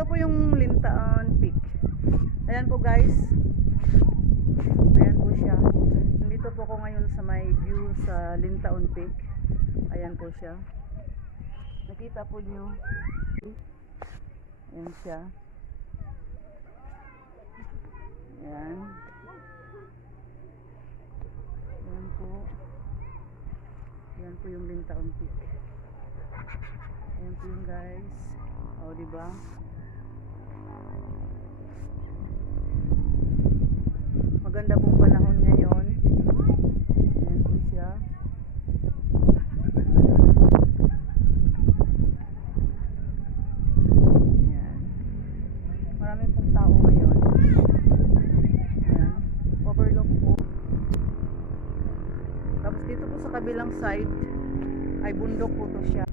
Ito po yung Lintaan Peak. Ayan po guys. Ayan po siya. Nandito po ako ngayon sa may view sa Lintaan Peak. Ayan po siya. Nakita po niyo. Ayan siya. Ayan. Ayan po. Ayan po yung Lintaan Peak. Ayan po yung guys. O, diba? Maganda pong panahon ngayon. Ayan po siya. Ayan. Marami pong tao ngayon. Ayan. Overlook po. Tapos dito po sa kabilang side ay bundok po to siya.